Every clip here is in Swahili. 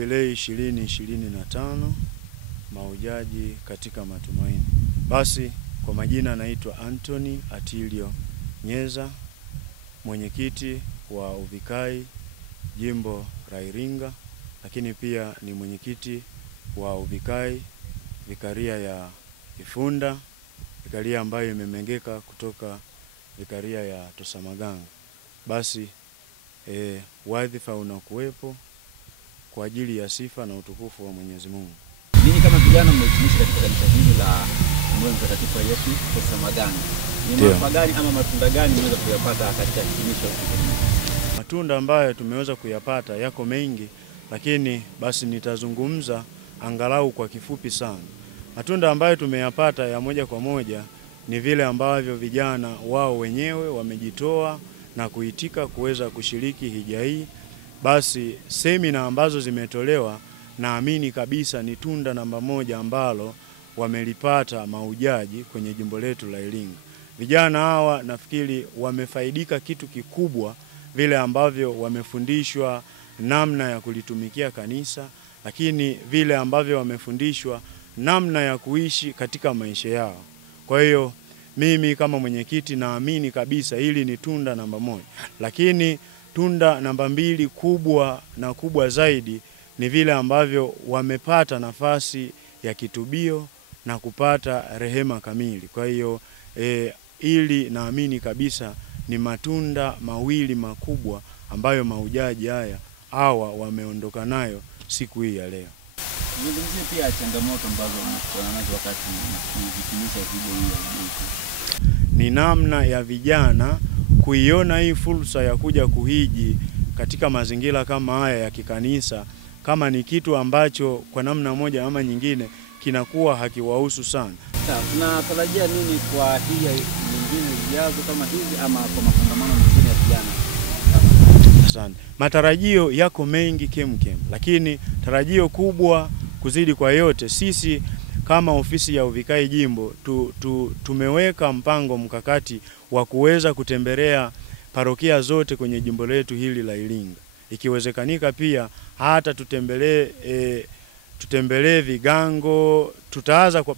Jubilei 2025 mahujaji katika matumaini. Basi kwa majina naitwa Anthony Atilio Nyeza, mwenyekiti wa Uvikai jimbo la Iringa, lakini pia ni mwenyekiti wa Uvikai vikaria ya Ifunda, vikaria ambayo imemengeka kutoka vikaria ya Tosamaganga. Basi wadhifa unakuwepo kwa ajili ya sifa na utukufu wa Mwenyezi Mungu. Ninyi kama vijana mmehitimisha katika kanisa hili la Moyo Mtakatifu wa Yesu Tosamaganga. Ni manufaa gani ama matunda gani mmeweza kuyapata katika hitimisho hili? Matunda ambayo tumeweza kuyapata yako mengi, lakini basi nitazungumza angalau kwa kifupi sana. Matunda ambayo tumeyapata ya moja kwa moja ni vile ambavyo vijana wao wenyewe wamejitoa na kuitika kuweza kushiriki hija hii. Basi semina ambazo zimetolewa, naamini kabisa ni tunda namba moja ambalo wamelipata mahujaji kwenye jimbo letu la Iringa. Vijana hawa nafikiri wamefaidika kitu kikubwa, vile ambavyo wamefundishwa namna ya kulitumikia kanisa, lakini vile ambavyo wamefundishwa namna ya kuishi katika maisha yao. Kwa hiyo mimi kama mwenyekiti naamini kabisa hili ni tunda namba moja. Lakini tunda namba mbili kubwa zaidi ni vile ambavyo wamepata nafasi ya kitubio na kupata rehema kamili. Kwa hiyo ili naamini kabisa ni matunda mawili makubwa ambayo mahujaji hawa wameondoka nayo siku hii ya leo. Nizungumzie pia changamoto ambazo mnakutana nazo wakati mkihitimisha hija hii. Ni namna ya vijana kuiona hii fursa ya kuja kuhiji katika mazingira kama haya ya kikanisa kama ni kitu ambacho kwa namna moja ama nyingine kinakuwa hakiwahusu sana. Tunatarajia nini kwa hija nyingine zijazo kama hizi ama kwa makongamano mengine ya vijana? Asante. Matarajio yako mengi kemkem, lakini tarajio kubwa kuzidi kwa yote, sisi kama ofisi ya Uvikai jimbo tumeweka mpango mkakati wa kuweza kutembelea parokia zote kwenye jimbo letu hili la Iringa. Ikiwezekanika pia hata tutembelee vigango, tutaanza kwa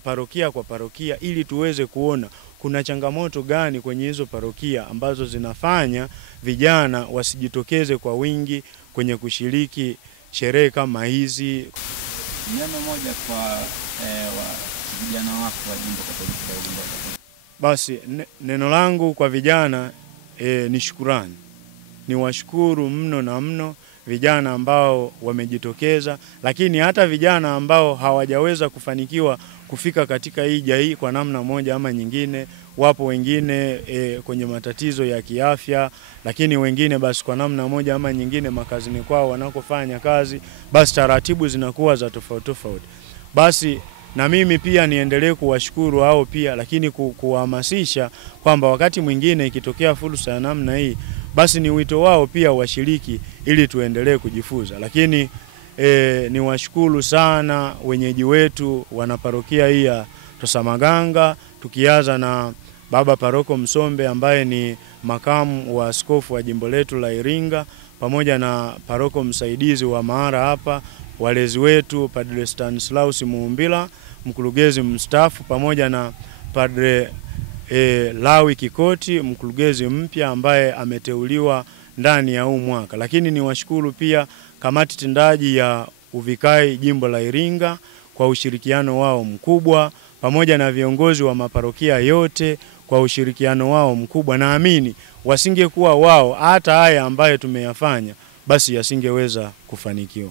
parokia ili tuweze kuona kuna changamoto gani kwenye hizo parokia ambazo zinafanya vijana wasijitokeze kwa wingi kwenye kushiriki sherehe kama hizi. Neno moja kwa vijana wako wa jimbo Katoliki la Iringa. Basi neno langu kwa vijana ni shukrani. Niwashukuru mno vijana ambao wamejitokeza, lakini hata vijana ambao hawajaweza kufanikiwa kufika katika hija hii kwa namna moja ama nyingine. Wapo wengine kwenye matatizo ya kiafya, lakini wengine basi kwa namna moja ama nyingine makazini kwao wanakofanya kazi, basi taratibu zinakuwa za tofauti. Basi na mimi pia niendelee kuwashukuru hao pia, lakini kuhamasisha kwamba wakati mwingine ikitokea fursa ya namna hii, basi ni wito wao pia washiriki ili tuendelee kujifunza. Lakini niwashukuru sana wenyeji wetu wanaparokia hii ya Tosamaganga, tukianza na Baba Paroko Msombe ambaye ni makamu wa askofu wa jimbo letu la Iringa, pamoja na paroko msaidizi wa mahara hapa, walezi wetu Padre Stanislaus Muumbila, mkurugenzi mstaafu, pamoja na Padre Lawi Kikoti, mkurugenzi mpya ambaye ameteuliwa ndani ya huu mwaka. Lakini niwashukuru pia kamati tendaji ya Uvikai jimbo la Iringa kwa ushirikiano wao mkubwa, pamoja na viongozi wa maparokia yote kwa ushirikiano wao mkubwa. Naamini wasingekuwa wao hata haya ambayo tumeyafanya basi yasingeweza kufanikiwa.